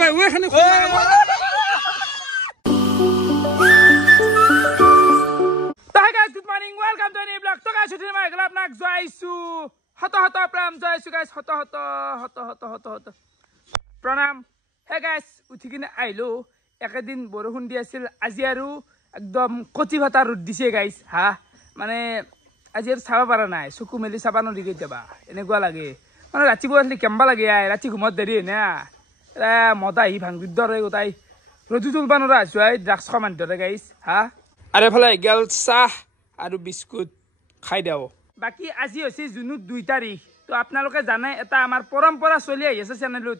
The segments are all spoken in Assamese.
ভাই ওখানে good morning welcome to any blog তো গাইস উঠি মই গলা আপোনাক জয়ছু হত হত প্রাম জয়ছু গাইস হত হত হত হত হত হত প্ৰণাম হে গাইস উঠি কিনে আইলো একদিন বৰষুণ দি আছিল আজি আৰু একদম কচি ভাতা ৰ'দ দিছে গাইস হা মানে আজি আৰু চাব পৰা নাই চকু মেলি চাবা নৰি কেতিয়াবা এনেকুৱা লাগে মানে ৰাতিপুৱা আসলি কেম্বা লাগে ৰাতি ঘুমত দেৰি না মদা আহি ভাঙি দৰে গোটাই ৰ'দু তুলবা নৰা আছো ড্ৰাগছ খোৱা মানুহ দৰে গাইস হা আৰু এফালে গেল চাহ আৰু বিস্কুট খাই দিওঁ বাকী আজি হৈছে জুনত 2 তাৰিখ তো আপোনালোকে জানে এটা আমাৰ পৰম্পৰা চলি আহি আছে চেনেলত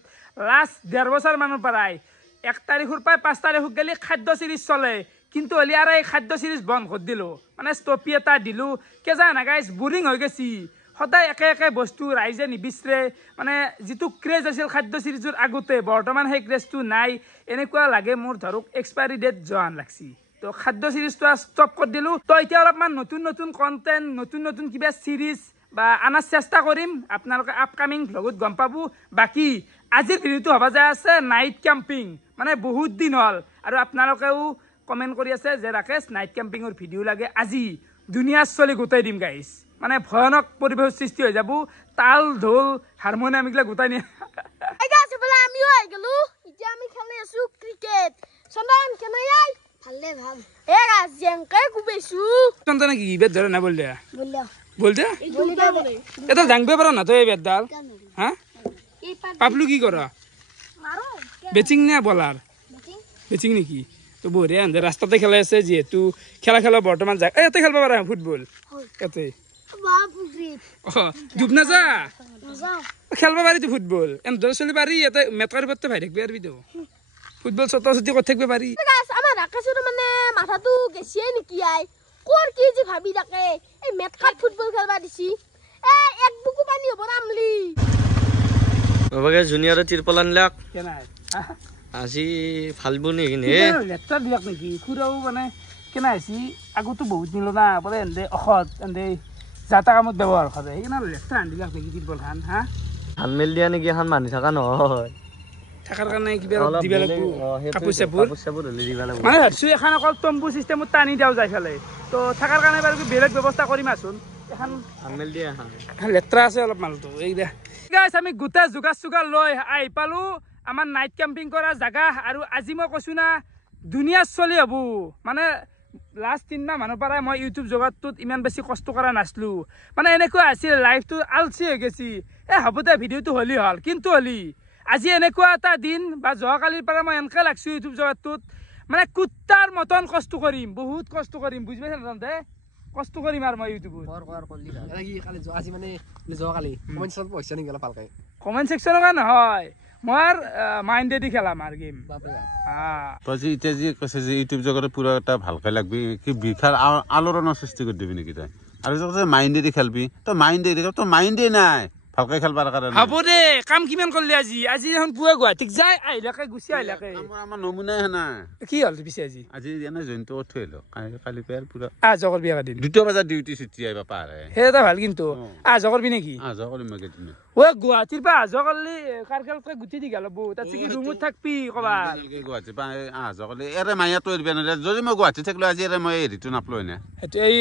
লাষ্ট 1.5 বছৰ মানৰ পৰাই 1 তাৰিখৰ পৰা 5 তাৰিখ গেলি খাদ্য সিৰিজ চলে কিন্তু হলি আৰু এই খাদ্য সিৰিজ বন্ধ কৰি দিলো মানে ষ্টপি এটা দিলো কে জানা গাইস বোৰিং হৈ গেছি সদায় একে একে বস্তু ৰাইজে নিবিচৰে মানে যেটো ক্ৰেজ আছিল খাদ্য সিৰিজৰ আগতে বৰ্তমান সেই ক্ৰেজটো নাই এনেকুৱা লাগে মোৰ ধৰক এক্সপায়াৰি ডেট যোৱান লাগছি তো খাদ্য সিৰিজটো স্টপ কৰি দিলো তো এতিয়া অলপমান নতুন নতুন কন্টেন্ট নতুন নতুন কিবা সিরিজ বা আনাৰ চেষ্টা কৰিম আপোনালোকে আপকামিং ভ্লগত গম পাবো বাকি আজিৰ ভিডিওটো হবা যায় আছে নাইট ক্যাম্পিং মানে বহুত দিন হল আৰু আপোনালোকেও কমেন্ট কৰি আছে যে ৰাকেশ নাইট ক্যাম্পিংৰ ভিডিও লাগে আজি দুনিয়াৰ চলি গোটাই দিম গাইস মানে ভয়ানক পৰিবেশ সৃষ্টি হৈ যাব তাল ঢোল হাৰমোনিয়াম গিলা গোটাই নি এই গাছ বলা আমিও আই গলো এতিয়া আমি খেলি আছো ক্রিকেট সন্ধান কেন আই ভালে ভাল এ গাছ জেংকে কুবেছু চন্দন কি বেদ ধরে না বল দে বল দে এটা জাংবে পারা না তো এই বেদদাল হ্যাঁ পাবলু কি করা মারো বেচিং না বলার বেচিং নাকি তো বরে আন্দে রাস্তাতে খেলা আছে যেহেতু খেলা খেলা বর্তমান যায় এতে খেলবা পারা ফুটবল এতে বাপুরি ডুব না যা যাও খেলবা পারি তো ফুটবল এম ধরে চলি পারি এতে মেটকার পড়তে ভাই দেখবি আরবি তো ফুটবল সতাসতি করতে থাকবে পারি গাছ আমার আকাশের মানে মাথাটো গেছিয়ে নেকি আই কোর কি যে ভাবি থাকে এই মেটকাট ফুটবল খেলবা দিছি এ এক বুকু পানি হব নামলি বাবাকে জুনিয়র তিরপল আনলাক কেনা আজি ফালবো নি কিনে লেপটপ দিলাক নাকি খুৰাও মানে কেনা আছি আগতো বহুত নিলো না পৰে এন্দে অখত এন্দে যাতা কামত ব্যবহাৰ কৰে সেইকাৰণে লেপটপ আনিলাক নাকি তিৰপল খান হা ধান মেল দিয়া নেকি এখন মানি থাকা নহয় থাকাৰ কাৰণে কিবা দিবা লাগবো কাপোৰ চাপোৰ হলে দিবা লাগবো মানে ভাবছো এখন অকল তম্বু চিষ্টেমত টানি দিও যাই ফেলে তো থাকাৰ কাৰণে বাৰু বেলেগ ব্যৱস্থা কৰিম আছোন এখন ধান মেল দিয়া এখন লেত্ৰা আছে অলপ মালটো এই দে গাইস আমি গোটা জোগাৰ সুগাৰ লৈ আই পালো আমাৰ নাইট ক্যাম্পিং কৰা জাগা আৰু আজি মই কৈছো না দুনিয়া চলি হবো মানে লাষ্ট 3 মাহ মানৰ পৰা মই ইউটিউব জগতটোত ইমান বেছি কষ্ট কৰা নাছলো মানে এনেকুৱা আছিল লাইফটো আলচি হৈ গেছি এ হবতে ভিডিওটো হলি হল কিন্তু হলি আজি এনেকুৱা এটা দিন বা যোৱাকালিৰ পৰা মই এনেকৈ লাগছো ইউটিউব জগতটোত মানে কুত্তাৰ মতন কষ্ট কৰিম বহুত কষ্ট কৰিম বুজি পাইছা না তহঁতে কষ্ট কৰিম আৰু মই ইউটিউবত আজি মানে যোৱাকালি কমেন্ট সেকশন পইচা নি গলা পালকাই কমেন্ট সেকশনৰ কাৰণে নহয় মোৰ মাইন্ডেদি খেলাম আৰু গেম তজি ইতে জি কৈছে যে ইউটিউব জগতে পুৰা এটা ভালকৈ লাগবি কি বিখাৰ আলোড়নৰ সৃষ্টি কৰি দিবি নেকি তই আৰু যে মাইন্ডেদি খেলবি তই মাইন্ডেদি তই মাইন্ডে নাই ভালকৈ খেলবাৰ কাৰণে হ'ব দে কাম কিমান কৰিলি আজি এখন পুৱা গুৱাহাটীক যাই আহিলাকে গুচি আহিলাকে আমাৰ নমুনাই না কি হ'ল পিছে আজি এনে জয়ন্ত উঠিলো কালি পেৰ পুৰা জগৰ বিয়া দিন 2 বজাত ডিউটি ছুটি আহিবা পাৰে সেই এটা ভাল কিন্তু জগৰ বি নেকি কৰিম মই কেইদিন গুৱাহাটীৰ পৰা জগৰলি কাৰকালকে গুটি দি গেল তাত কি ৰুমত থাকবি কবা গুৱাহাটীৰ পৰা কৰিলে এৰে মায়াটো এৰিব নোৱাৰে যদি মই গুৱাহাটী থাকিলো আজি এৰে মই হেৰিটো নাপলো নে সেইটো এই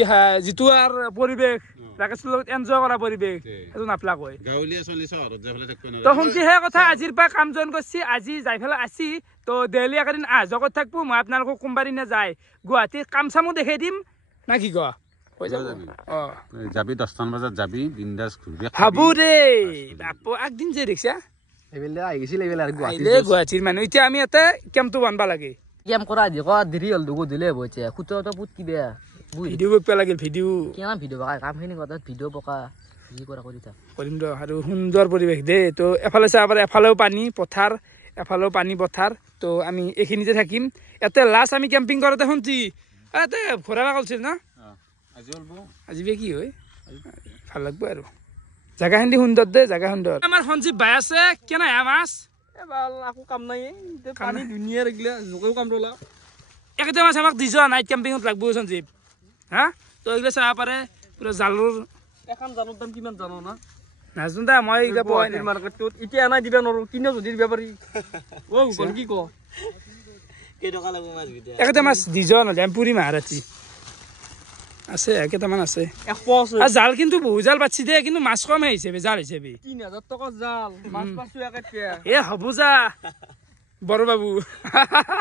যিটো আৰু পৰিৱেশ ৰাকেশৰ লগত এনজয় কৰা পৰিৱেশ সেইটো নাপলা কয় গাঁৱলীয়া চলি চহৰত যাবলৈ থাকিব তো শুনছি সেই কথা আজিৰ পৰা কাম জইন কৰিছি আজি যাই ফেলে আছি তো ডেইলি একদিন জগত থাকবো মই আপোনালোকক কোনবাৰ দিনা যায় গুৱাহাটীৰ কাম চামো দেখাই দিম না কি কোৱা যাবি 10টা বজাত যাবি বিন্দাস ঘুৰবি হাবু ৰে বাপ একদিন যে ৰিক্সা এবেলে আই গেছিল এবেলে আৰ গুৱাহাটীৰ মানুহ এতিয়া আমি ইয়াতে কেম্পটো বানবা লাগে গেম করা দি করা দেরি হল দুগো দিলে বইছে খুতো তো পুত কি বেয়া ভিডিও বকবা লাগিল ভিডিও কেনা ভিডিও বকা কামখিনি কথা ভিডিও বকা ই কৰা কৰি থাক কৰিম ৰ আৰু সুন্দৰ পৰিৱেশ দে তো এফালে চাহ পাৰে এফালেও পানী পথাৰ এফালেও পানী পথাৰ তো আমি এইখিনিতে থাকিম ইয়াতে লাষ্ট আমি কেম্পিং কৰোঁতে শুনছি ইয়াতে ঘোঁৰা কৈছিল না আজি বে কি হয় ভাল লাগবো আৰু জাগাখিনি সুন্দৰ দে জাগা সুন্দৰ আমাৰ সঞ্জীৱ ভাই আছে কেনে মাছ এবাল আকো কাম নাই পানি দুনিয়া লাগিলা নকও কাম ৰলা একটা মাছ আমাক দিছ নাইট ক্যাম্পিংত লাগবো সঞ্জীৱ হা তো এগুলো চাহ পাৰে পুৰো জালুৰ এখন জানুৰ দাম কিমান জানো না নাজনো দা মই এইটা পোৱাই নাই মাৰ্কেটটোত এতিয়া আনাই দিবা নোৱাৰো কিনো যদি দিবা পাৰি ও কোন কি ক একেটা মাছ দিজ নহ'লে আমি পুৰি মাহ ৰাতি আছে কেইটামান আছে 100 আৰু জাল কিন্তু বহু জাল পাচ্ছি দে কিন্তু মাছ কম হিচাপে জাল হিচাপে 3000 টকা জাল মাছ পাছো একেতিয়া এ হ'ব যা বড় বাবু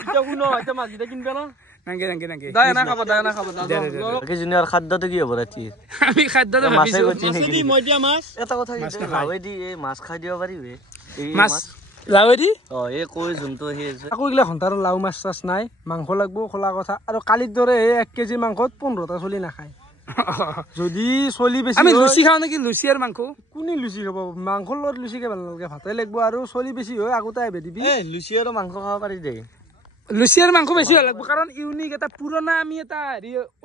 এতিয়া কোন এটা মাছ দিতে কিনবা না নাংগে নাংগে নাংগে দাই না খাবা কি জুনিয়ৰ খাদ্যটো কি হ'ব ৰাতি আমি খাদ্যটো ভাবিছো মাছেদি মই দিয়া মাছ এটা কথা লাৱে দি এই মাছ খাই দিব পাৰিবে মাছ লাৱে দি এই কই যোনটো হে আকৌ এইগিলা ঘণ্টাৰ লাও মাছ চাছ নাই মাংস লাগব খোলা কথা আৰু কালিৰ দৰে 1 কেজি মাংসত 15টা চলি নাখায় যদি চলি বেছি আমি লুচি খাওঁ নেকি লুচি আৰু মাংস কোনে লুচি খাব মাংসৰ লগত লুচি খাব নালাগে ভাতে লাগব আৰু চলি বেছি হয় আগতে আহিব দিবি লুচি আৰু মাংস খাব পাৰি দে লুচি আৰু মাংস বেছি ভাল লাগব কাৰণ ইউনিক এটা পুৰণা আমি এটা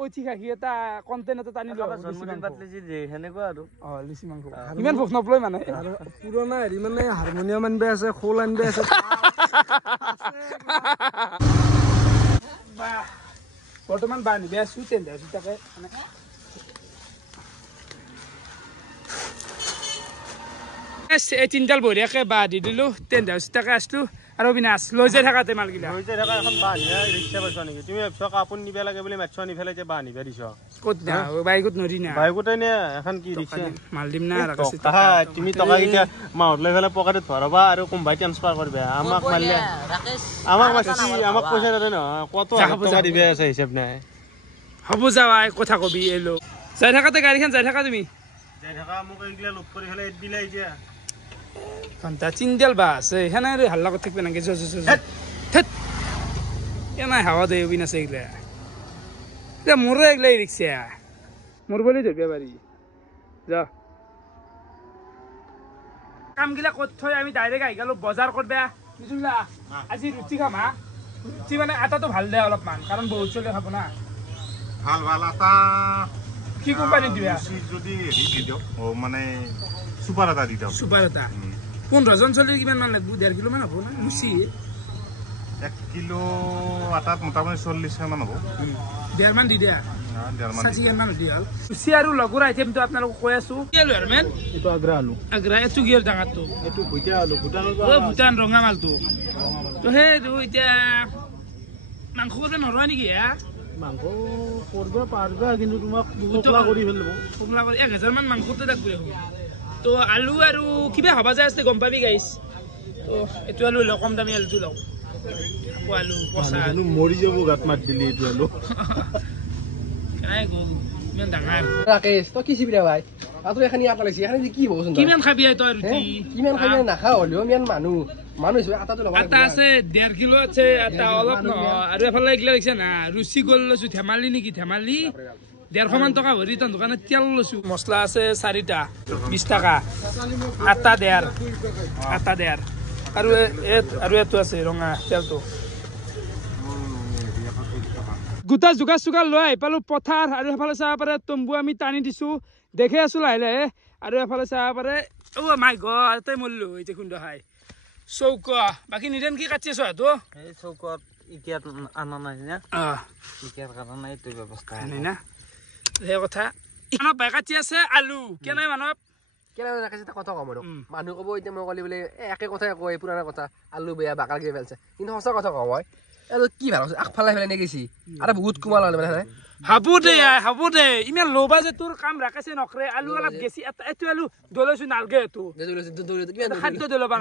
ঐতিহাসিক এটা কন্টেন্ট এটা টানি লওঁ জন্মদিন পাতলি যে হেনেকুৱা আৰু লুচি মাংস ইমান ভোক নপলয় মানে আৰু পুৰণা হেৰি মানে হাৰমনিয়াম আনবে আছে খোল আনবে আছে বৰ্তমান বান্ধি আছো তেন্তে তাকে এই তিনডাল বঢ়িয়াকে বাহ দি দিলো তেন্তে তাকে আছো আৰু বিনাশ লৈ যাই থাকাতে মালগিলা হৈ যায় এখন বাহিৰা ৰিক্সা পাইছ নেকি তুমি ভাবছ কাপোৰ নিব লাগে বুলি মাছ নি ফেলাই বাহ নিবা দিছ ক'ত না বাইকত নৰি না বাইকতে নে এখন কি ৰিক্সা মাল দিম না ৰাখাছি তুমি টকা কেইটা মাহত লৈ ফেলাই পকেটত ভৰাবা আৰু কোনোবাই ট্ৰান্সফাৰ কৰিবা আমাক মাৰিলে আমাক মাছি আমাক পইচা দিলে নহয় কত টকা দিবে আছে হিচাপ নাই হ'ব যাৱা কথা কবি এলো যাই থাকাতে গাড়ীখন যাই থাকা তুমি যাই থাকা মোক এইগিলা লগ কৰি ফেলাই দিলাই এতিয়া ঘণ্টা তিনডাল বা আছে সেনে আৰু হাল্লা কৰি থাকিব নাগে নাই হাৱা দে বিন আছে এইগিলা এতিয়া মোৰো এইগিলা ৰিক্সা মোৰ বুলি ধৰিব পাৰি যা কামগিলা ক'ত থৈ আমি ডাইৰেক্ট আহি গ'লো বজাৰ কৰবা বুজিলা আজি ৰুটি খাম হা ৰুটি মানে আটাটো ভাল দে অলপমান কাৰণ বহুত চলি খাব না ভাল ভাল আটা কি কোম্পানী দিবা যদি হেৰি দি দিয়ক মানে চুপাৰ এটা দি দিয়ক চুপাৰ এটা 15জন চলি কিমান মান লাগব 1.5 কিলো মান হ'ব না লুচি 1 কিলো আটাত মোটামুটি 40 মান হ'ব 1.5 মান দি দিয়া 1.5 মান 60 মান দি হ'ল লুচি আৰু লগৰ আইটেমটো আপোনালোকক কৈ আছো কি আলু আৰু মেন এইটো আগ্ৰা আলু আগ্ৰা এটো গিয়াৰ ডাঙাটো এইটো ভুটিয়া আলু ভুটানৰ ভূটান ৰঙা মালটো তো সেইটো এতিয়া মাংস কৰিব নৰয় নেকি হা মাংস কৰিব পাৰিবা কিন্তু তোমাক পকলা কৰি ফেলব পকলা কৰি 1000 মান মাংসতে লাগব এখন তো আলু আৰু কিবা হবা যায় আছে গম পাবি গাইছ তো এটো আলু ল কম দামী আলুটো লও আলু পচা আলু মৰি যাব গাত মাত দিলি এইটো আলু কাই গো ইমান ডাঙৰ ৰাকেশ তই কি চিবিৰা ভাই আৰু এখানি আটা লৈছি এখানি কি বচোন কিমান খাবি তই ৰুটি কিমান খাই নাখা হলিও ইমান মানুহ হিচাপে আটাটো লগাই আটা আছে 1.5 কিলো আছে আটা অলপ নহয় আৰু এফালে এইগিলা দেখিছা না ৰুচি গল লৈছো ধেমালি নেকি ধেমালি 150 মান টকা ভৰি তন দোকানত তেল লৈছো মছলা আছে 4টা 20 টকা আটা 1.5 আৰু এটো আছে ৰঙা তেলটো গোটা যোগাৰ চুগাৰ লৈ আহি পালো পথাৰ আৰু এফালে চাব পাৰে তম্বু আমি টানি দিছো দেখে আছো লাহে লাহে আৰু এফালে চাব পাৰে মাই গড তই মল্লো এতিয়া খুন্দ খাই চৌক বাকী নিদেন কি কাটি আছো তো এই চৌকত ইকিয়াত আনা নাই না ইকিয়াৰ কাৰণে এইটো ব্যৱস্থা নাই না সেই কথা ইখানত বাই কাটি আছে আলু কেনে মানৱ কেনে ৰাকেশ এটা কথা কম আৰু মানুহ ক'ব এতিয়া মই ক'লি বোলে একে কথাই কয় পুৰণা কথা আলু বেয়া বাকাৰ গিয়ে পেলছে কিন্তু সঁচা কথা কওঁ মই এইটো কি ভাল আগফালে ফেলে নেগেছি আৰু বহুত কোমাল হ'লে মানে হাবু দে ইমান ল'বা যে তোৰ কাম ৰাখেছে নকৰে আলু অলপ গেছি এইটো আলু দলৈছো নালগে এইটো খাদ্য দলবা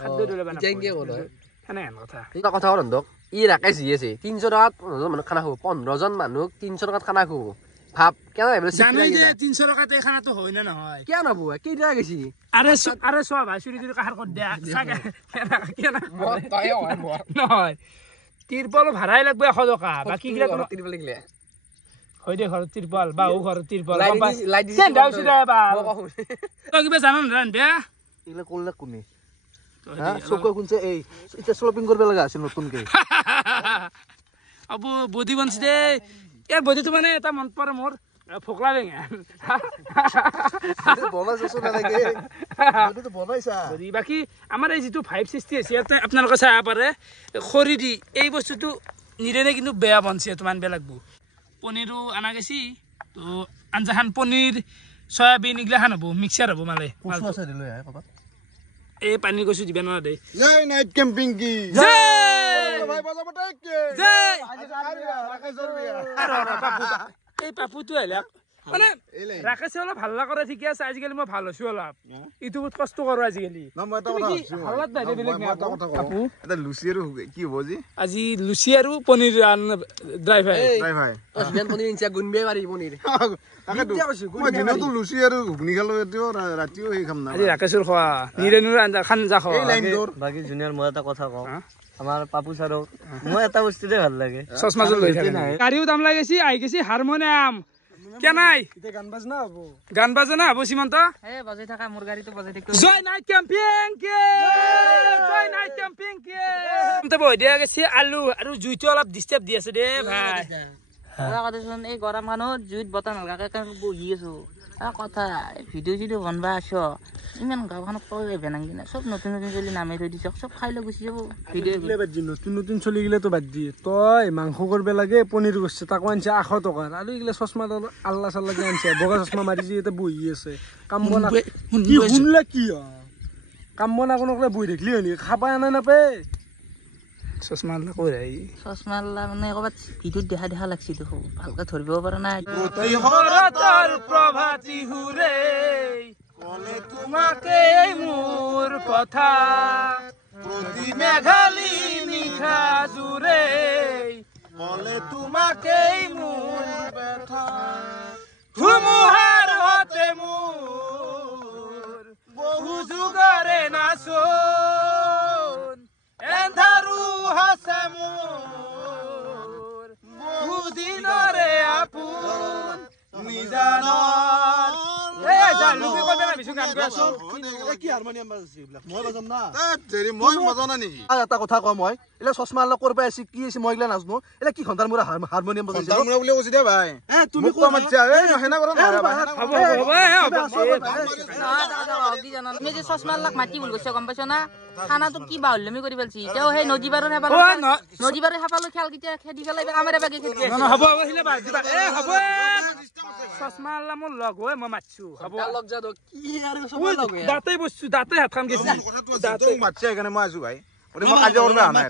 খাদ্য দলবা কথা হ'ল ধৰক ই ৰাকেশ যি আছে 300 টকাত 15জন মানুহ খানা খাব 15জন মানুহ 300 টকাত খানা খাব ভাব কেনে জানো যে 300 টকাতে খানাটো হয় না নহয় কেন হ'ব কেইটা গেছি আৰে চোৱা ভাই চুৰি তুৰি কাহাৰ কৰি দিয়া চাগে কেনা নহয় তিৰপল ভাড়াই লাগব 100 টকা বাকি গিলা তিৰপল গিলা হয় দে ঘৰত তিৰপল বাহু ঘৰত তিৰপল লাইট দিছি তই কিবা জানা না বেয়া এইলা কললা কোনে চৌক কোনছে এই এটা স্লপিং কৰিব লগা আছে নতুনকে আবু বডি বনছি দে ইয়াৰ বডিটো মানে এটা মন পৰে মোৰ ফকলা বেঙা বাকী আমাৰ এই যিটো 560 আছে ইয়াতে আপোনালোকে চাব পাৰে খৰি দি এই বস্তুটো নিৰেনে কিন্তু বেয়া বনছে তোমাৰ বেয়া লাগব পনীৰো আনা গেছি তো আঞ্জাখান পনীৰ সয়াবিন ইগলাখান হ'ব মিক্সাৰ হ'ব মানে কচু আছে দিলে আহে কবাত এই পানীৰ কচু দিবা নোৱাৰা দেই জয় নাইট কেম্পিং কি ভাই বাজাবো তাই কি জয় ৰাকেশৰ বিয়া এই পাপুটো আহিলে মানে ৰাকেশে অলপ হাল্লা কৰে ঠিকে আছে আজিকালি মই ভাল হৈছো অলপ ইউটিউবত কষ্ট কৰো আজিকালি মই এটা কথা ভাবছো হাল্লাত বাহিৰে বেলেগ নাই এটা কথা কওঁ এটা লুচি আৰু কি হ'ব আজি আজি লুচি আৰু পনীৰ ড্ৰাই ফ্ৰাই ভাই অসমেন পনীৰ ইনচা গুনবে পাৰি পনীৰ তাকেতো মই দিনতো লুচি আৰু ঘুগনি খালো এতিয়াও ৰাতিও সেই খাম না আজি ৰাকেশৰ খোৱা নিৰেনুৰ আঞ্জা খান যা খোৱা বাকী জুনিয়ৰ মই এটা কথা কওঁ আমাৰ পাপু ছাৰক মই এটা বস্তুতে ভাল লাগে চশমাযোৰ লৈ থাকে গাড়ীও দাম লাগিছে আহি গৈছে হাৰমনিয়াম কেনাই গান বাজনা হ'ব সীমন্ত বাজাই থাকা মোৰ গাড়ীটো বাজাই থাকি জয় নাইট কেম্পিং কে জয় নাইট কেম্পিং কে তো বৈ দিয়া গৈছে আলু আৰু জুইটো অলপ ডিস্টাৰ্ব দি আছে দে ভাই কথাচোন এই গৰম মানত জুইত বতাহ নলগাকে বহি আছো কথা ভিডিঅ' চিডিঅ' বনবা আছ ইমান গাঁওখনত কৈ বেনাংগি না চব নতুন নতুন চলি নামাই থৈ দিছে চব খাই লৈ গুচি যাব ভিডিঅ' নতুন নতুন চলি গেলে তো বাদ দিয়ে তই মাংস কৰিব লাগে পনীৰ কৰিছে তাকো আনছে 800 টকাৰ আৰু এইগিলা চশমা আল্লাহ চাল্লাহ আনছে বগা চশমা মাৰিছে এতিয়া বহি আছে কাম বনা কি শুনলে কি কাম বনা কোনোকলে বহি থাকিলি হয় নেকি খাবা আনা নাপায় চশমা কৈ আহি চশমা মানে ক'ৰবাত ভিডিঅ'ত দেখা লাগছি দেখো ভালকে ধৰিব পৰা নাই শৰতৰ প্ৰভাতী হুৰে কলে তোমাকে মোৰ কথা প্ৰতি মেঘালী নিশা জুৰে কলে তোমাকে মোৰ ব্যথা ধুমুহাৰ হতে মোৰ বহু যুগৰে নাচোন এন্ধাৰো হাছে মোৰ বহু দিনৰে আপোন নিজানৰ কি হাৰমনিয়াম বাজিছে মই বাজাম না মই মজা নেকি এটা কথা কওঁ মই এলা চশমা অলপ কৰিব আছে কি আছে মই এলা নাজনো এলা কি ঘন্টাৰ মোৰ হাৰমনিয়াম বাজিছে তামৰা বুলি কৈছে দে ভাই তুমি কোৱা মাতছা এই হেনা কৰা না তুমি যে চশমা লাখ মাতি ভুল গৈছে গম পাইছ না খানাটো কি বাহুল্যমি কৰি পেলছি তেওঁ সেই নদী পাৰৰ হেপালৈ খেল কেতিয়া খেদি পেলাই আমাৰ এবাগে খেদি হ'ব আহিলে বাদ দিবা এ হ'ব চশমা আল্লাহ মোৰ লগ হয় মই মাতছো হ'ব লগ যা দো কি আৰু সব লগ দাঁতে বস্তু দাঁতে হাত খান গেছি দাঁতে মাতছা এখানে মই আছো ভাই ওরে মই কাজ করবে না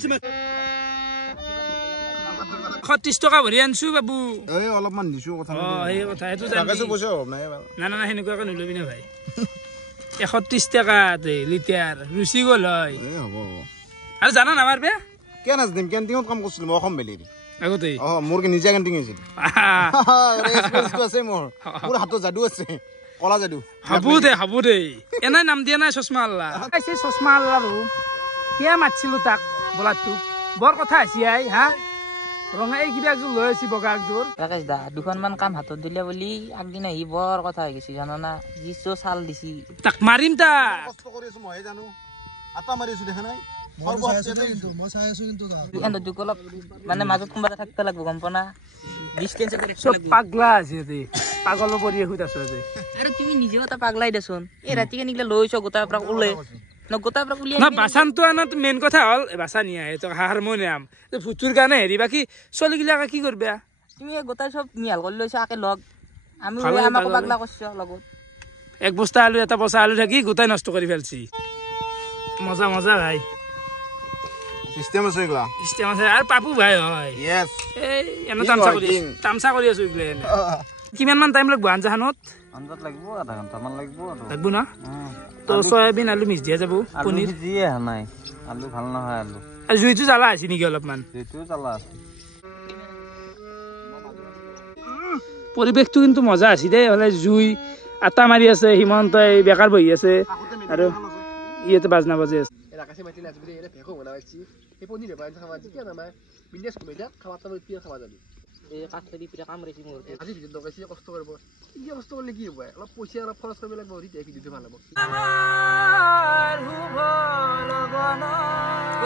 30 টকা ভৰি আনছো বাবু এই অলপমান দিছো কথা এই কথা এটো জাগাছো পইচা হ'ব নাই না না হেনেকুৱাকে নলবি না ভাই 130 টাকাতে লিটাৰ ৰুচি গল হয় এই হ'ব আৰু জানা না মাৰবে কেন আছ দিম কেন্টিনত কাম কৰিছিল মই অসম বেলি আগতে মোৰ কি নিজে কেন্টিন আছিল ৰেসপন্স আছে মোৰ হাতত যাদু আছে কলা যাদু হাবু দে এনাই নাম দিয়া নাই চশমা আল্লাহ কাইছে চশমা আল্লাহ আৰু কিয়া মাতছিলো তাক বলাটো বৰ কথা আছে আই হা ৰঙা এই কিবা একযোৰ লৈ আছি বগা একযোৰ ৰাকেশ দা দুখনমান কাম হাতত দিলে বুলি আগদিন আহি বৰ কথা হৈ গৈছে জানা না যিছো চাল দিছি তাক মাৰিম তা কষ্ট কৰি আছো মই জানো আটা মাৰি আছো দেখা নাই মানে মাজত কোনোবা থাকতে লাগব গম পোৱা না ডিস্টেন্স চব পাগলা আছে দে পাগল পৰি হৈ আছে দে আৰু তুমি নিজেও এটা পাগলাই দেচোন এই ৰাতিকে নিকলে লৈছ গোটাৰ পৰা ওলে ন গোটাৰ পৰা উলিয়াই না বাছানটো আনাত মেইন কথা হ'ল বাছা নিয়া এই তো হাৰমনিয়াম ফুটুৰ গানে হেৰি বাকি চলিগিলাকে কি কৰবা তুমি গোটাই চব মিহাল কৰি লৈছ আকে লগ আমি আমাক পাগলা কৰছ লগত এক বস্তা আলু এটা বস্তা আলু থাকি গোটাই নষ্ট কৰি ফেলছি মজা মজা ভাই সিস্টেম আছে গলা সিস্টেম আছে আৰু পাপু ভাই হয় ইয়েস এই এনে তামসা কৰি আছো ইগলে কিমান মান টাইম লাগব আঞ্জাখানত আন্দাজ লাগিব আধা ঘন্টা মান লাগিব আৰু লাগব না তো সয়াবিন আলু মিক্স দিয়া যাব পনীৰ জিয়ে নাই আলু ভাল নহয় আলু আৰু জুইটো জ্বালা আছে নেকি অলপমান যেটো চালা আছে পৰিৱেশটো কিন্তু মজা আছে দেই হলে জুই আটা মাৰি আছে হিমন্তই বেকাৰ বহি আছে আৰু ইয়াতে বাজনা বাজে আছে রাকাশে মাটি নাচ বলে এটা ফেকো বনা হচ্ছে এই পনির বাই খাওয়া যায় কেন না বিন্যাস করে যা খাওয়া তো কি খাওয়া যাবে এই কাঠেদি পিঠা কাম রেছি মোৰ আজি ভিডিও দকাইছি কষ্ট করব কি কষ্ট করলে কি হবে অলপ পয়সা অলপ খরচ করবে লাগবে ওরি দেখি দিতে ভালো হবে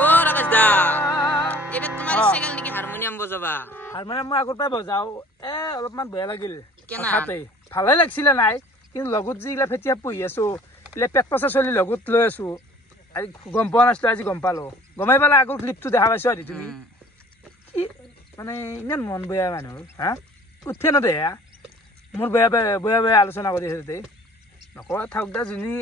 ও রাকেশ দা এবে তোমার সেকেল নেকি হারমোনিয়াম বজাবা হাৰমনিয়াম মই আগৰ পৰাই বজাও অলপমান বেয়া লাগিল কেনা ভালে লাগিছিলে নাই কিন্তু লগত যিগিলা ফেটিয়া পুহি আছো এইগিলা পেট পচা চলি লগত লৈ আছো আজি গম পোৱা নাছিলো আজি গম পালো গমাই পালা আগৰ ক্লিপটো দেখা পাইছো আৰু তুমি কি মানে ইমান মন বেয়া মানুহ হা উঠে নদে মোৰ বেয়া আলোচনা কৰি আছে তাতে নকবা থাকক দা যোনি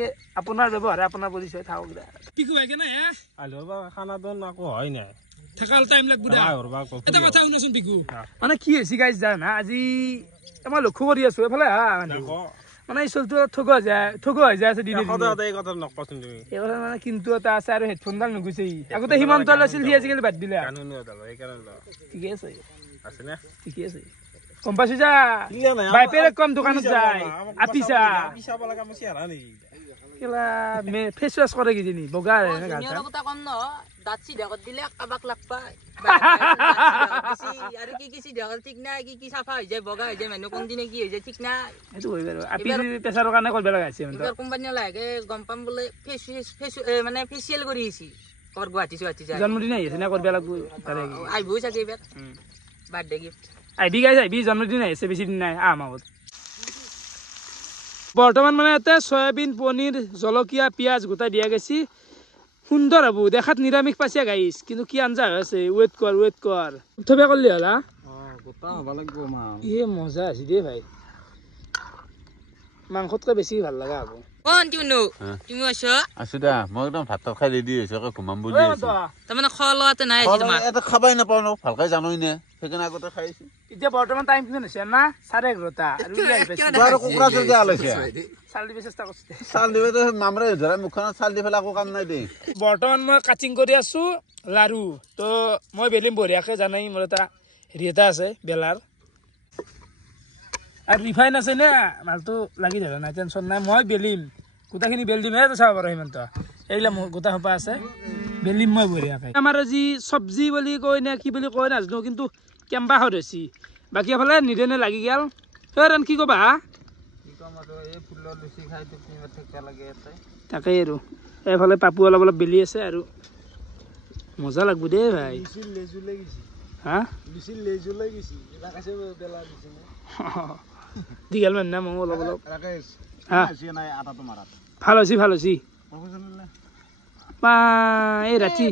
আপোনাৰ ব্যৱহাৰে আপোনাৰ পৰিচয় থাকক দা পিকু হয় কেনে হে আলো বা খানা দন আকৌ হয় নাই থাকাল টাইম লাগব দা ঘৰবা এটা কথা শুনাচোন পিকু মানে কি হৈছে গাইজ জানা আজি মই লক্ষ্য কৰি আছো এফালে হা মানে এই চলটো ঠগ হৈ যায় আছে দিনে সদায় এই কথা নকচোন তুমি এইবাৰ মানে কিন্তু এটা আছে আৰু হেডফোনডাল নুগুছে আগতে হিমন্ত লৈছিল সি আজিকালি বাদ দিলে কানুনি ওদাল এইকাৰণে ঠিকে আছে আছে না ঠিকে আছে গম পাইছো যা বাইপেৰে কম দোকানত যায় আপিছা পিছাব লগা মই চেহাৰা নেকি কেলা ফেচ ৱাছ কৰে কিজানি বগা কথা কম ন দাঁত চিধা কৰি দিলে কাবাক লাগ পায় আৰু কি চিধা কৰি ঠিক নাই কি চাফা হৈ যায় বগা হৈ যায় মানুহ কোনদিনে কি হৈ যায় ঠিক নাই সেইটো হৈ বাৰু আপি প্ৰেছাৰৰ কাৰণে কৰিব লগা হৈছে এইবাৰ কোম্পানীয়ে লাগে গম পাম বোলে মানে ফেচিয়েল কৰি আহিছে ক'ৰ গুৱাহাটী যায় জন্মদিন আহি আছে না কৰিব লাগব তাৰে আহিবই চাগে এইবাৰ বাৰ্থডে গিফ্ট আহিবি গাইজ আহিবি জন্মদিন আহিছে বেছি দিন নাই আহ মাহত বৰ্তমান মানে ইয়াতে চয়াবিন পনীৰ জলকীয়া পিঁয়াজ গোটাই দিয়া গৈছে সুন্দৰ হ'ব দেখাত নিৰামিষ পাইছে গাইছ কিন্তু কি আঞ্জা হৈ আছে ৱেইট কৰ থবে কৰিলি হলা গোটা হ'ব লাগিব মা এ মজা আছে দেই ভাই মাংসতকৈ বেছি ভাল লগা হ'ব তুমি আছো দা মই একদম ভাত খাই ৰেডি হৈছো আকৌ ঘুমাম বুলি আছো তাৰমানে খোৱা লোৱাতে নাই এটা খাবাই নাপাওঁ ন ভালকৈ জানোই নে সেইকাৰণে আগতে খাইছো এতিয়া বৰ্তমান টাইম কিমান হৈছে না 11:30 আৰু কোকৰাঝাৰ যে আলৈছে চাল দিব চেষ্টা কৰিছে চাল দিবে মামৰে ধৰা মুখখনত চাল দি পেলাই একো কাম নাই দেই বৰ্তমান মই কাটিং কৰি আছো লাৰু তো মই বেলিম বঢ়িয়াকৈ জানাই মোৰ এটা হেৰি এটা আছে বেলাৰ আৰু ৰিফাইন আছে নে মালটো লাগি যাব নাই টেনশ্যন নাই মই বেলিম গোটাখিনি বেল দিম চাব পাৰো সিমানটো এইবিলাক মোৰ গোটা সোপা আছে বেলিম মই বঢ়িয়াকৈ আমাৰ আজি চব্জি বুলি কয় নে কি বুলি কয় নাজানো কিন্তু কেম্বা হৈ হৈছে বাকী এফালে নিদেনে লাগি গেল ৰান কি ক'বা তাকেই আৰু এইফালে পাপু অলপ বেলি আছে আৰু মজা লাগব দেই ভাই হা দীঘল মানে মই অলপ ভাল হৈছে এই ৰাতি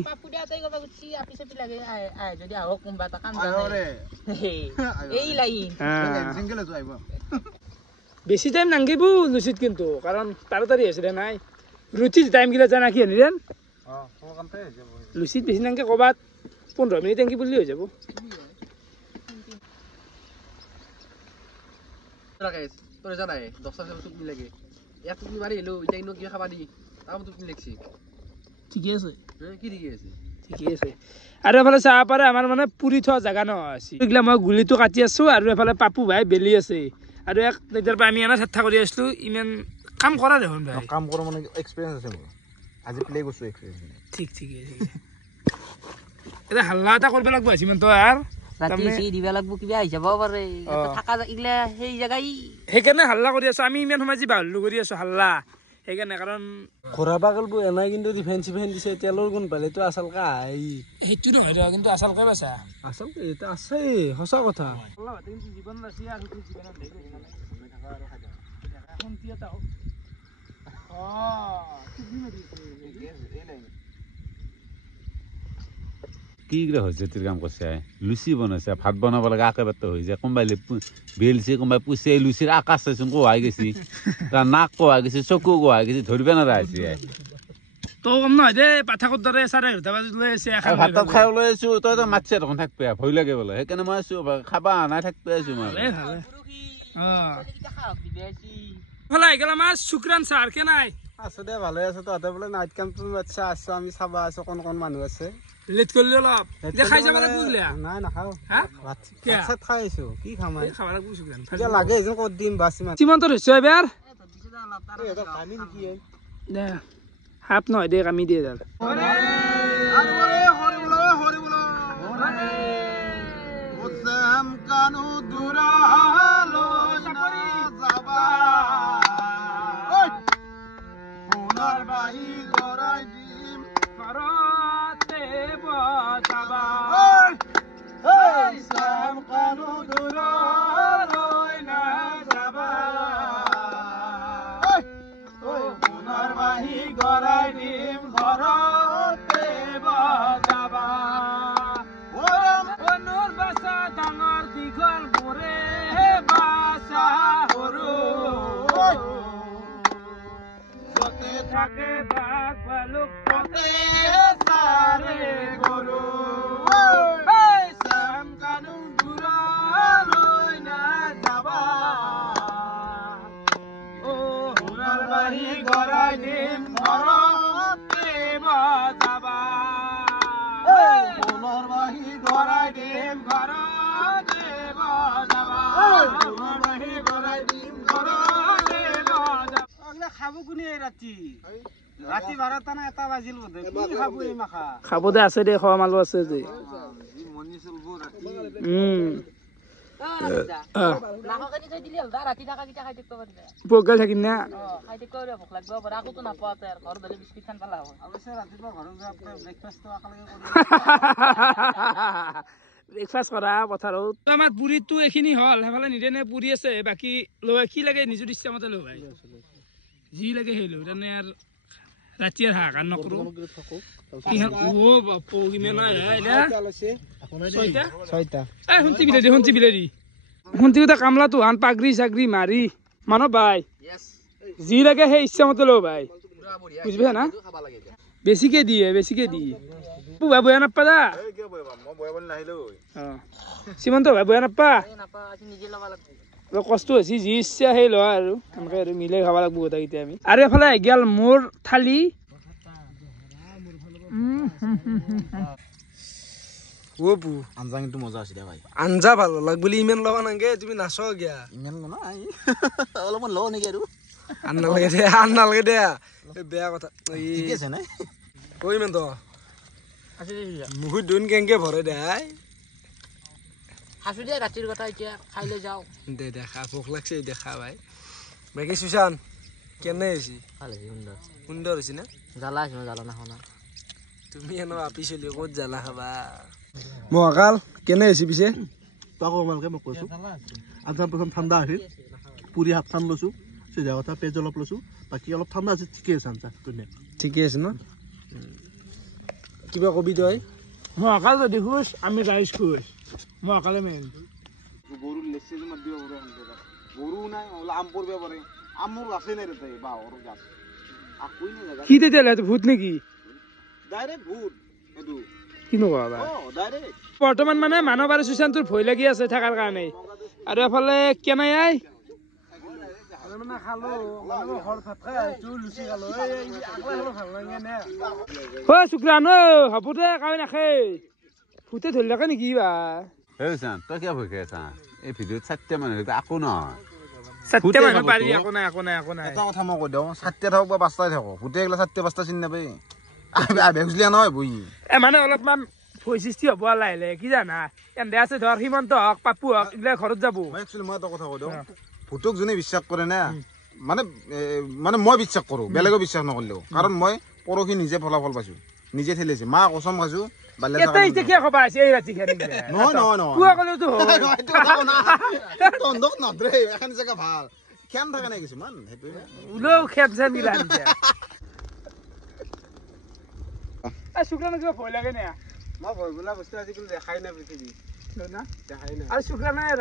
বেছি টাইম নাংগিব লুচিত কিন্তু কাৰণ তাড়াতাড়ি হৈছে দে নাই ৰুচিত টাইম গিলা জানা কি হেৰি লুচিত বেছি নাংগে ক'ৰবাত 15 মিনিট টাংকি বুলি হৈ যাব তোৰ জানাই 10টা চুপনি লাগে ইয়াত তুমি মাৰি হেলো এতিয়া ইনো কি খাবা দি তাম তুমি লিখছি ঠিকে আছে কি ঠিকে আছে ঠিকে আছে আৰু এফালে চাহ পাৰে আমাৰ মানে পুৰি থোৱা জাগা ন আছে এইগিলা মই গুলিটো কাটি আছো আৰু এফালে পাপু ভাই বেলি আছে আৰু এক তেতিয়াৰ পৰা আমি এনে চেষ্টা কৰি আছিলো ইমান কাম কৰা দেখোন ভাই কাম কৰা মানে এক্সপিৰিয়েঞ্চ আছে মোৰ আজি প্লে কৰিছো এক্সপিৰিয়েঞ্চ ঠিক এটা হাল্লা এটা কৰিব লাগিব সিমান তো আৰু ৰাতি সি দিবা লাগব কিবা আহি যাব পাৰে থাকা ইগলা সেই জাগাই সেইকাৰণে হাল্লা কৰি আছো আমি ইমান সময় যি বাহুল্লু কৰি আছো হাল্লা সেইকাৰণে কাৰণ ঘোৰা পাগলবো এনাই কিন্তু ডিফেন্স দিছে তেলৰ গুণ পালেতো আচলকা সেইটো নহয় কিন্তু আচলকৈ পাইছা আচলতে এটা আছে সঁচা কথা জীৱন আছে আৰু জীৱনত কি হৈছে তোৰ কাম কৰিছে লুচি বনাইছে ভাত বনাব লাগে একেবাৰে হৈ যায় কোনোবাই বেলছে কোনোবাই পুচে লুচিৰ আকাশ চাইচোন কোহাই গৈছে তাৰ নাক কোহাই গৈছে চকু কোহাই গৈছে ধৰিব নোৱাৰা হৈছে তই কম নহয় দে পাঠাকত দৰে 11:30 বজাত লৈ আছে ভাত খাই ওলাই আছো তই তো মাতছে দেখোন থাকবে ভয় লাগে বোলে সেইকাৰণে মই আছো খাবা নাই থাকবে আছো মই ভালে আহি গেল আমাৰ শুক্ৰান ছাৰ কে নাই আছে দে ভালে আছে তহঁতে বোলে নাইট কেম্পটো আচ্ছা আছো আমি চাবা আছো কোন মানুহ আছে লেট কৰিলে অলপ দেখাই যাব লাগিব নাই নাখাওঁ ভাত খাই আছো কি খাম খাব লাগিব শুক্ৰান লাগে এজন ক'ত দিম বাছ ইমান চিমন্ত হৈছে এবাৰ দে হাপ নহয় দে কামি দিয়ে দাল খাব কোনে ৰাতি ৰাতি 12টা না 1টা বাজিল বোধে কি খাব এই মাখা খাব দে আছে দে খোৱা মালো আছে দে মনি চলব ৰাতি পগাল থাকিম না ব্ৰেকফাষ্ট কৰা পথাৰত আমাৰ পুৰীটো এইখিনি হ'ল সেইফালে নিদেনে পুৰি আছে বাকী লৈ কি লাগে নিজৰ ইচ্ছামতে লৈ ভাই যি লাগে সেই লৈ তেনে আৰু ৰাতি আৰু হাহাকাৰ নকৰো কামলাটো হান পাগৰি চাগৰি মাৰি মানৱ ভাই যি লাগে সেই ইচ্ছামতে লো ভাই বুঝবি না বেছিকে দিয়ে বুয়া বয়া নাপা দা সীমন্ত ভাই বয়া নাপা কষ্ট হৈছে যি ইচ্ছা সেই লোৱা আৰু এনেকে আৰু মিলাই খাব লাগিব গোটেইকেইটা আমি আৰু এফালে গেল মোৰ থালি আঞ্জা কিন্তু মজা আছে দে ভাই আঞ্জা ভাল লাগ বুলি ইমান ল'ব নাগে তুমি নাচ গিয়া ইমান নহয় অলপমান লওঁ নেকি আৰু আন নালাগে দে বেয়া কথা ঠিকে আছে নাই কৈ ইমান তো মুখত দুন কেংকে ভৰে দে হাসু দিয়া ৰাতিৰ কথা এতিয়া খাইলে যাওঁ দে দেখা ভোক লাগছে দেখা ভাই বাকী সুশান কেনে হৈছে ভাল হৈছে সুন্দৰ হৈছে না জ্বালা আছে জ্বালা নাখাওঁ না তুমি এনে আপি চলি ক'ত জ্বালা খাবা মহাকাল কেনে হৈছে পিছে তই ভালকে মই কৈছোঁ আঞ্জা প্ৰথম ঠাণ্ডা আছিল পুৰি হাফ ঠান লৈছোঁ চিধা কথা পেজ অলপ লৈছোঁ বাকী অলপ ঠাণ্ডা আছে ঠিকে আছে আঞ্জা ধুনীয়া ঠিকে আছে ন কিবা কবি তই মহাকাল যদি খুচ আমি ৰাইজ খুচ মহাকালে মেইন গরুর লেসে জমা দিও ওরে গরু নাই ওলা আম পড়বে পারে আমর আছে না রে তাই বা ওর গাছ আর কই না জায়গা কি দিতে লাগে ভূত নেকি ডাইরেক্ট ভূত এদু কি নকবা বা ও ডাইরেক্ট বৰ্তমান মানে মানৱ আৰু সুশান্তৰ ভয় লাগি আছে থাকাৰ কাৰণে আৰু এফালে কেনাই আই মানে খালো ঘৰ ভাত খাই আহিছো লুচি খালো এই আগলা খালো ভাল লাগে নে ঐ শুক্ৰান হ'ব দে কাই নাখে ভূতে ধৰি লাগে নেকি বা এই চান তই কিয় ভয় খাই আছা এই ভিডিঅ'ত 4টা মানুহ আকো নহয় সত্য মানুহ পাৰি একো নাই এটা কথা মই কৈ দিওঁ 4টা থাকক বা 5টাই থাকক ভূতে এগলা 4টা 5টা চিনি নাপাই আবেগলিয়া নহয় বহি মানে অলপমান ভয় সৃষ্টি হ'ব লাহে কি জানা এনে আছে ধৰ হিমন্ত হওক পাপু হওক এইগিলা ঘৰত যাব মই একচুৱেলি মই এটা কথা কৈ দিওঁ ভূতক যোনে বিশ্বাস কৰে না মানে মই বিশ্বাস কৰোঁ বেলেগো বিশ্বাস নকৰিলেও কাৰণ মই পৰহি নিজে ফলাফল পাইছোঁ নিজে ঠেলিছে মা কচম খাইছোঁ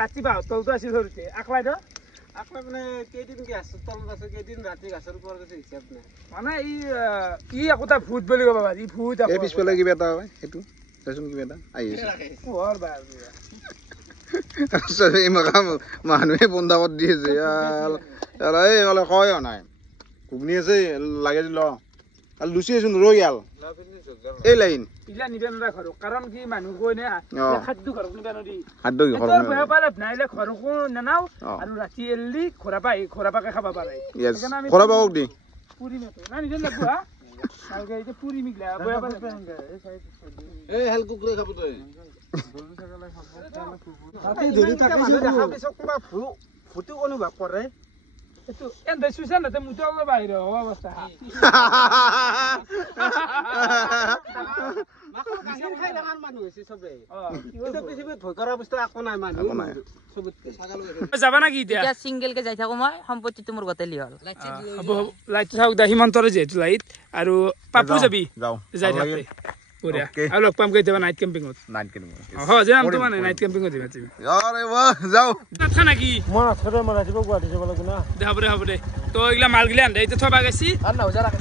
ৰাতি তলটো আছিল আকলাই দ আকলা মানে কেইদিন গাছৰ তলত আছে কেইদিন ৰাতি গাছৰ ওপৰত আছে হিচাপ নাই মানে ই একোটা ভূত বুলি ক'ব পাৰি ভূত এই পিছফালে কিবা এটা হয় সেইটো চাইচোন কিবা এটা আহি আছে এই মানুহে বন্ধাবত দি আছে এই অলপ কয় নাই ঘুগনি আছে লাগে ল আৰু লুচি আছোন ৰৈ গেল এই লাইন ইলা নিবে নৰা ঘৰক কাৰণ কি মানুহ কৈ নে খাদ্য ঘৰক নিবা নদি খাদ্য কি ঘৰক নিবা পালে নাইলে ঘৰকো নানাও আৰু ৰাতি এলি খৰাপাকে খাবা পাৰে সেইকাৰণে আমি খৰাপাক দি পুৰি মেটো না নিজন লাগব হা কালকে এই পুৰি মিগলা বয়া পালে এই হেল কুকুৰে খাব তই তাতে ধৰি থাকে দেখা পিছত কোনবা ফুটো অনুভৱ কৰে এটো এন্ড সুশান নতে মুটো অলপ বাহিৰ অৱস্থা মাকৰ গাখীৰ খাই ডাঙৰ মানুহ হৈছে চবে এইটো পৃথিৱীত ভয় কৰা বস্তু একো নাই মানুহ চবতকে যাবা নাকি এতিয়া সিঙ্গেল কে যাই থাকো মই সম্পত্তিটো মোৰ গতেলি হল হ'ব লাইট থাক দা হিমন্তৰে যেটো লাইট আৰু পাপু যাবি যাই থাকে পুৰা আৰু লগ পাম কেতিয়াবা নাইট কেম্পিংত যাম তো মানে নাইট কেম্পিংত যাবা তুমি আৰে বাহ যাও নাথা নাকি মই নাথৰে মই ৰাতিপুৱা গুৱাহাটী যাব লাগিব না হ'ব দে তো এইগিলা মালগিলা আনদে এতিয়া থবা গেছি আৰু না উজা ৰাখি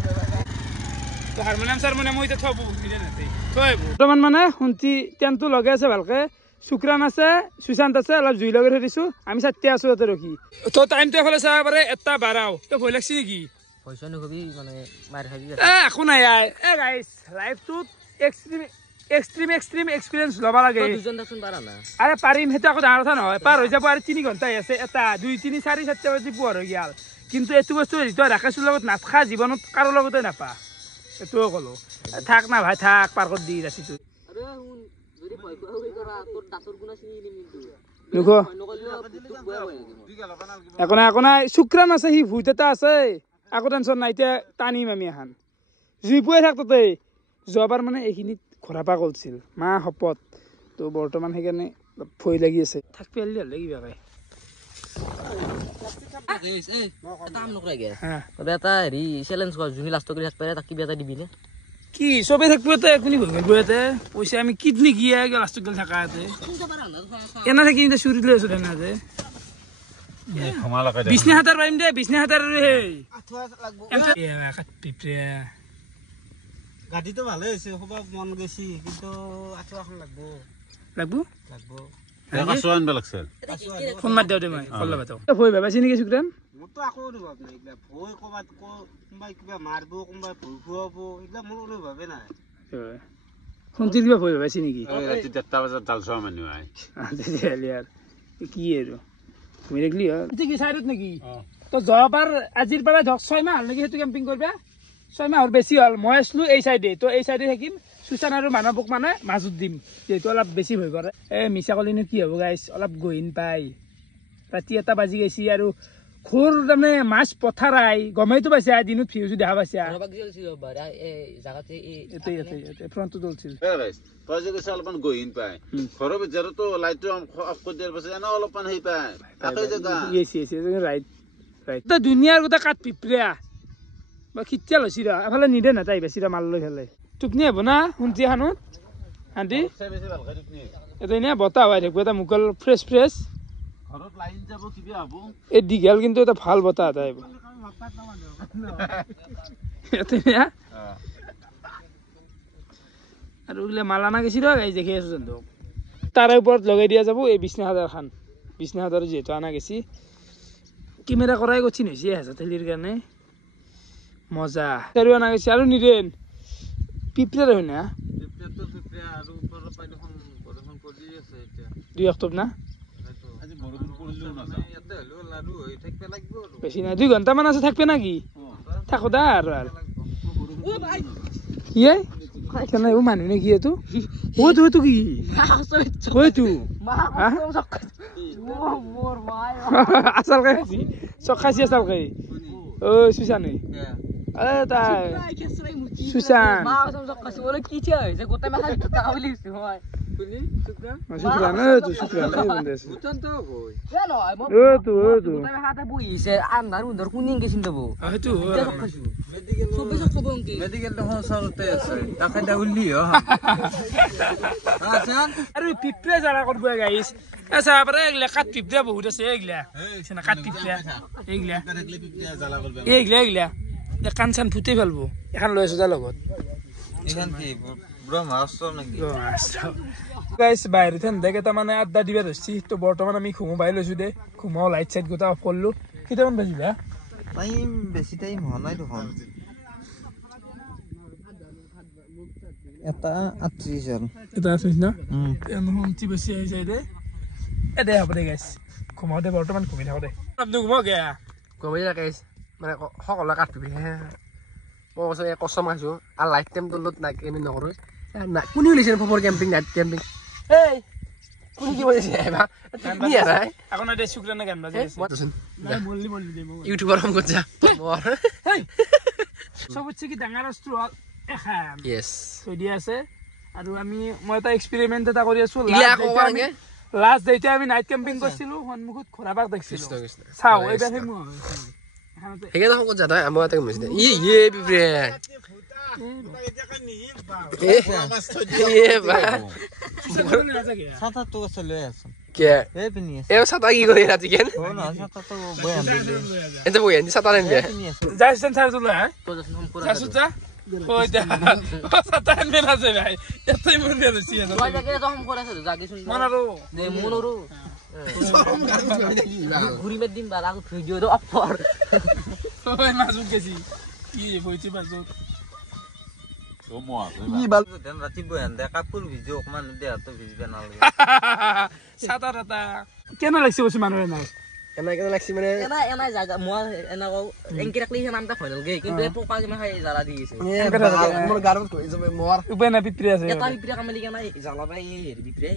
তো হাৰমোনিয়াম মই এতিয়া থব বুজিলে নাতে থৈ বৰ্তমান মানে শুনতি টেনটো লগাই আছে ভালকে শুক্ৰান আছে সুশান্ত আছে অলপ জুই লগাই থৈ দিছো আমি 4টা আছো তাতে ৰখি তো টাইমটো এফালে চাব পাৰে 1:12 তো ভয় লাগছি নেকি পইচা নকবি মানে মাৰ খাবি একো নাই গাইছ লাইভটোত এক্সট্ৰিম এক্সপিৰিয়েঞ্চ ল'ব লাগে দুজন দেখোন পাৰা না আৰে পাৰিম সেইটো আকৌ ডাঙৰ কথা নহয় পাৰ হৈ যাব আৰু 3 ঘণ্টাই আছে এটা 2 3 4 7 বাজি পোৱাৰ হৈ গ'ল কিন্তু এইটো বস্তু তই ৰাকেশৰ লগত নাথকা জীৱনত কাৰো লগতে নাপা এইটোও ক'লো থাক না ভাই থাক পাৰ্কত দি ৰাতিটো আৰে শুন যদি ভয় হৈ কৰা তোৰ দাঁতৰ গুণা চিনি নিম কিন্তু দেখো একো নাই শুক্ৰান আছে সি ভূত এটা আছে একো টেনশ্যন নাই এতিয়া টানিম আমি এখন জুই পুৱাই থাক তাতে যোৱাবাৰ মানে এইখিনিত ঘূৰাপা কৰিছিল মা শপত তো বৰ্তমান সেইকাৰণে ভয় লাগি আছে থাক পেলি হ'লে কিবা কয় এটা হেৰি চেলেঞ্জ কৰ যোনে লাষ্ট কৰি থাকবে তাক কিবা এটা দিবি নে কি চবে থাকবো ইয়াতে কোনি ভয় কৰিব ইয়াতে পইচা আমি কিডনি কি লাষ্টত গ'ল থাকা ইয়াতে এনে থাকি এতিয়া চুৰি লৈ আছো তেনেহ'লে বিছনা হাতাৰ পাৰিম দে বিছনা হাতাৰ গাড়ীটো ভালে হৈছে খুব মন গৈছে কিন্তু আঁঠুৱাখন লাগব ফোন মাত দিওঁ দে মই কল লগাই ভয় ভাবাইছি নেকি শুক্ৰান মোৰতো একো অনুভৱ নাই এইগিলা ভয় ক'ৰবাত কোনোবাই কিবা মাৰিব কোনোবাই ভয় খুৱাব এইগিলা মোৰ অনুভৱে নাই শুনছিল কিবা ভয় ভাবাইছি নেকি ৰাতি 4টা বজাত জাল চোৱা মানুহ আহে তেতিয়াহ'লে আৰু কি আৰু তুমি দেখলি কি চাইডত নেকি তো যোৱাবাৰ আজিৰ পৰা ধৰক 6 মাহ হ'ল নেকি সেইটো কেম্পিং কৰিবা 6 মাহৰ বেছি হ'ল মই আছিলো এই চাইডে তো এই চাইডে থাকিম সুশান আৰু মানৱক মানে মাজত দিম যিহেতু অলপ বেছি ভয় কৰে মিছা কলিনো কি হ'ব গাইছ অলপ গহীন পাই ৰাতি 1টা বাজি গৈছি আৰু ঘোৰ তাৰমানে মাছ পথাৰাই গমেইতো পাইছা দিনত ফিউজো দেখা পাইছা ফ্ৰণ্টটো দলছিল তই যে কৈছে অলপমান গহীন পায় ঘৰৰ ভিতৰতো লাইটটো অফ কৰি দিয়াৰ পাছত এনে অলপমান হেৰি পায় ৰাইট দুনিয়াৰ গোটেই কাঠ পিপৰা বা খিতিয়াল হৈছি ৰ এফালে নিদে না তাই বেছি মাল লৈ ফেলে টোপনি হ'ব না শুনছি খানোত আন্টি এটা এনে বতাহ হৈ থাকিব এটা মুকল ফ্ৰেছ ঘৰত লাইন যাব কিবা হ'ব এই দীঘল কিন্তু এটা ভাল বতাহ এটা আহিব আৰু এইগিলা মালানা গেছি ৰ গাই দেখি আছো জানো তাৰে ওপৰত লগাই দিয়া যাব এই বিছনা হাজাৰ যিহেতু আনা গেছি কেমেৰা কৰাই কঠিন হৈছে হেঁচা ঠেলিৰ কাৰণে মজা আৰু অনা গৈছে আৰু নিৰেন পিপৰা হয় না 2 অক্টোবৰ না বেছি নাই 2 ঘণ্টামান আছে থাকবে নাকি থাকো দা আৰু কি কেনে মানুহ নে কি এইটো তো কি আচাল খাইছি চক খাইছি আচাল খাই ঐ সুশানে তাই সুশান পিপৰা জাৰা কৰিব গাইছ কাঠ পিপৰা বহুত আছে কাঠ পিপৰা এইগিলা কাণ চান ফুটাই পেলাব এখন লৈ আছো তাৰ লগত বাহিৰত কেইটা মানে আড্ডা দিবা ধৰিছি তো বৰ্তমান আমি ঘুমো বাই লৈছো দে ঘুমাও লাইট চাইট গোটা অফ কৰিলো কেইটামান বাজিবা টাইম বেছি টাইম হোৱা নাই দেখোন 1:38 না শুনছি বেছি আহি যায় দে দে হ'ব দে গাইছ ঘুমাও দে বৰ্তমান ঘুমি থাকো দে ঘুমাও গেয়া ঘুমাই থাক গাইছ মানে সকলোৱে কাঠ পিবি মই কৈছোঁ কচম খাইছোঁ আৰু লাইট টাইম তলত নাই কেম্পিং নকৰোঁ নাই কোনে ওলাইছে ফৰ কেম্পিং নাইট কেম্পিং এই কোনে কি বজাইছে ইউটিউবৰ কাম কৰিছা চবতছে কি ডাঙৰ বস্তু হ'ল এখন থৈ দিয়া আছে আৰু মই এটা এক্সপেৰিমেণ্ট এটা কৰি আছো লাষ্ট যেতিয়া আমি নাইট কেম্পিং কৰিছিলো সন্মুখত ঘোঁৰাপাক দেখিছিলো চাওঁ এইবাৰ সেইকাৰণে ক'ত যা তই আমাৰ তাকে মৰিছে ছাতা কি কৰি ৰাতি কেন এনে বহি আনি ছাতা আনিবি যাইছেন চাৰ্জ লৈ যাইছো যা ছাতা আনিবে নাযায় ভাই এটাই মোৰ দিয়া লৈছি ঘুৰি মেট দিন বালা ভিডিও তো অফৰ ওই মাজুক গেছি কি বইছি মাজুক ৰাতিপুৱা হেন্দে কাপোৰ ভিজো অকমান দেহাটো ভিজবে নালাগে ছাতা তাতা কেনে লাগিছে বস্তু মানুহে নাই কেনে লাগছি মানে এনাই জাগা মই এনেকৈ এংকি ৰাখলি নামটা ভয় নালগে কিন্তু এই পোকা কিমান খাই জ্বালা দি আছে মোৰ গাৰত হৈ যাব মোৰ উপায় নাই পিতৰি আছে এটা বিপৰীয়া কামেলি কেনে জ্বালা পাই হেৰি বিপৰীয়া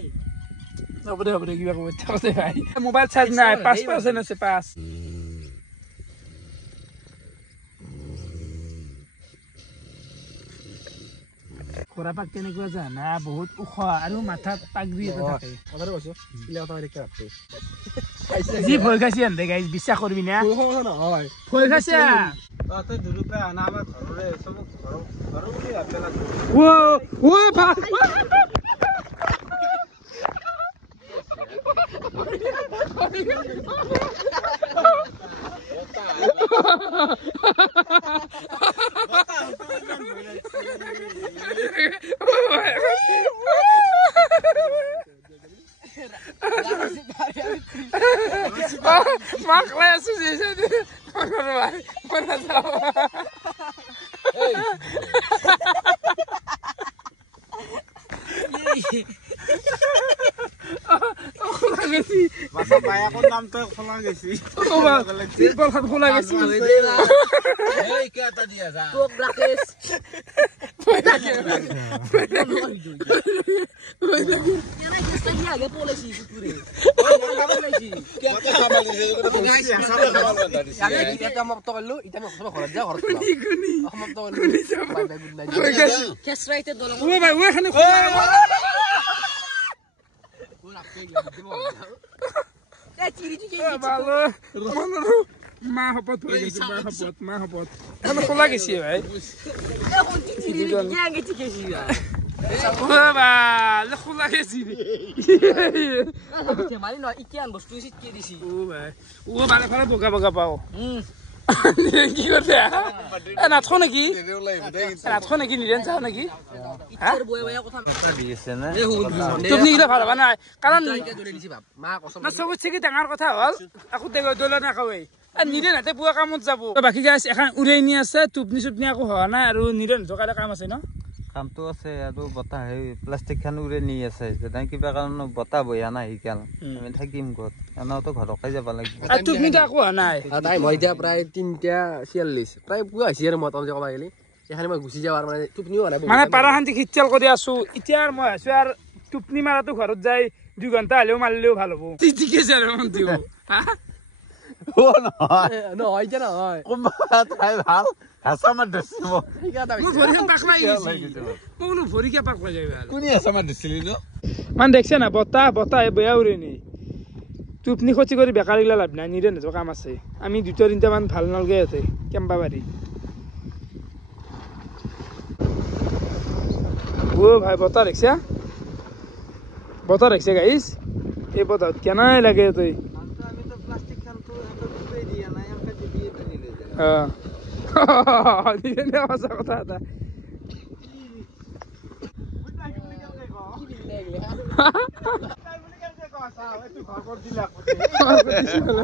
হ'ব দে কিবা ক'ব ইচ্ছা আছে ভাই মোবাইল চাৰ্জ নাই 5% আছে 5 কোৰাপাক কেনেকুৱা জানা বহুত ওখ আৰু মাথাত পাগৰি এটা থাকে কথাটো কৈছো ইলে কথা দেখি ৰাখতে যি ভয় খাইছে এন্তে গাইজ বিশ্বাস কৰিবি না নহয় ভয় খাইছে তই দুৰুপে আনা আমাৰ ঘৰৰে চব ঘৰ বুলি ভাবিলা ও ভাই Makhluk sih jadi mana baik mana tahu. Aku lagi sih. Masa bayar aku nam tuh aku lagi sih. Aku bal aku lagi sih. Hei kata dia sa. Tuh blakis. Mahapot. Ano ko lagi sih, bay? Ba, lako lagi sih. Mali no ikian bostu sit ke disi. Bay. Bale fala boga pao. কি করতে না থো নাকি না থো নাকি নিদেন চাও নাকি ইচ্ছার বয়ে বয়ে কথা দিছে না তুমি কিটা ভালো বানাই কারণ মা কসম না সব থেকে ডাঙৰ কথা হল আকু দেখো দল না খাওই আর নিরে নাতে পুয়া কামত যাব বাকি গাছ এখন উড়াই নি আছে টুপনি সুপনি আকু হওয়া নাই আৰু নিৰে জকালে কাম আছে ন কামটো আছে আৰু বতাহ হে প্লাষ্টিক খান উৰে নি আছে যেনে কিবা কাৰণ বতাহ বয়া নাই হিকাল আমি থাকিম ক'ত এনাওতো ঘৰকাই যাব লাগিব আৰ টুপনি আকু হওয়া নাই তাই মই এতিয়া প্ৰায় 3:46 প্ৰায় পুৱা হৈছে আৰু মত কবা গেলি এখানে মই গুচি যাৱাৰ মানে টুপনিও নাই মানে পাৰা শান্তি খিচাল কৰি আছো এতিয়া মই আছো আৰ টুপনি মাৰাটো ঘৰত যাই 2 ঘন্টা হলেও মারলেও ভালো হবো ঠিকই আছে রে মন দিও নহয় যে নহয় তাই ভাল হাসামা দিছিল মই ভৰিখন পাকলাই গৈছি মই কোনো ভৰিকে পাকলাই যাইবা কোনি হাসামা দিছিল ন মান দেখছে না বতাহ বেয়া উৰে নি টুপনি খচি কৰি বেকাৰ গিলা লাভ নাই নিৰে নেতো কাম আছে আমি 2-3টা মান ভাল নালগে আছে কেম্বা বাৰি ও ভাই বতাহ দেখছে গাইস এই বতাহ কেনাই লাগে তুই আমি তো প্লাষ্টিক খান তো এটা দুপে দিয়া নাই আমকা দিয়ে নিলে দিলে না মজা কথা এটা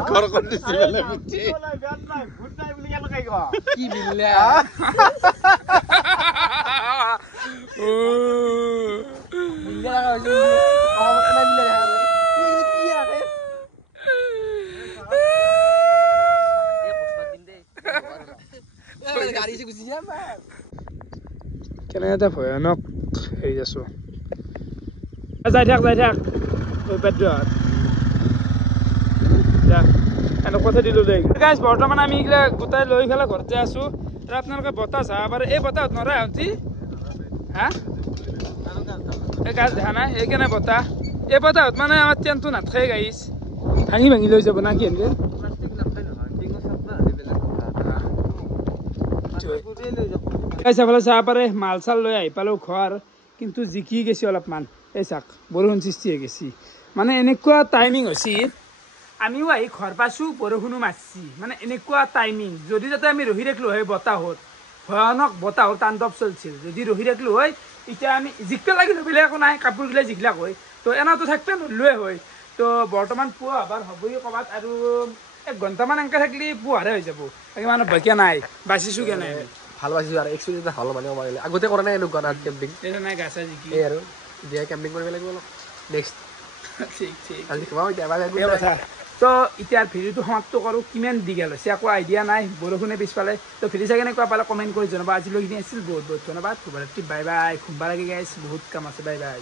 ঘর কর দিছিল বুঝছি কি বিল্লা ও বিল্লা লাগা হইছে না বিল্লা কি রাখে গাড়ি সে গুছি যাম কেনে এটা ভয়ানক হৈ যাছো যাই থাক ওই পেট্রোল যা এনে কথা দিলো দেই গাইস বৰ্তমান আমি ইগলা গোটাই লৈ ফেলা ঘৰতে আছো আৰু আপোনালোকে বতাহ চাহ পাৰে এই বতাহত নৰা হন্তি হা এই গাছ দেখা নাই এই কেনে বতাহ এই বতাহত মানে আমাৰ টেনটো নাথাকে গাইস ভাঙি লৈ যাব না কি এনকে প্লাষ্টিক নাখাই নহয় টিঙৰ চাপনা হেবেলা পুৰি লৈ যাব গাইস এফালে চাহ পাৰে মাল চাল লৈ আহি পালেও ঘৰ কিন্তু জিকি গেছি অলপমান এই চাক বৰষুণ সৃষ্টি হৈ গেছি মানে এনেকুৱা টাইমিং হৈছে আমিও আহি ঘৰ পাইছোঁ বৰষুণো মাৰিছি মানে এনেকুৱা টাইমিং যদি যাতে আমি ৰহি ৰাখিলোঁ হয় বতাহত ভয়ানক বতাহৰ তাণ্ডৱ চলিছিল যদি ৰহি ৰাখিলোঁ হয় এতিয়া আমি জিকপে লাগিলোঁ বেলেগ একো নাই কাপোৰগিলা জিকলাক হয় তো এনাতো থাকপে নলোৱে হয় তো বৰ্তমান পুৱা আবাৰ হ'বই ক'ৰবাত আৰু 1 ঘণ্টামান এনেকৈ থাকিলে পুৱাৰে হৈ যাব মানে ভয়কে নাই বাচিছোঁ কেনে ভাল পাইছোঁ আৰু এক্সপিৰিয়েঞ্চ এটা ভাল মানে ক'ব গ'লে আগতে কৰা নাই এনেকুৱা নাইট কেম্পিং এটা নাই গাছা জিকি এই আৰু এতিয়া কেম্পিং কৰিব লাগিব অলপ নেক্সট ঠিক ঠিক আজি খোৱা এতিয়া এই কথা তো এতিয়া ভিডিঅ'টো সমাপ্ত কৰোঁ কিমান দীঘল হৈছে একো আইডিয়া নাই বৰষুণে পিছফালে তো ভিডিঅ' চাই কেনেকুৱা পালে কমেণ্ট কৰি জনাবা আজিলৈ এইখিনি আছিল বহুত বহুত ধন্যবাদ শুভৰাত্ৰি বাই বাই ঘুমবা লাগে গাইছ বহুত কাম আছে বাই বাই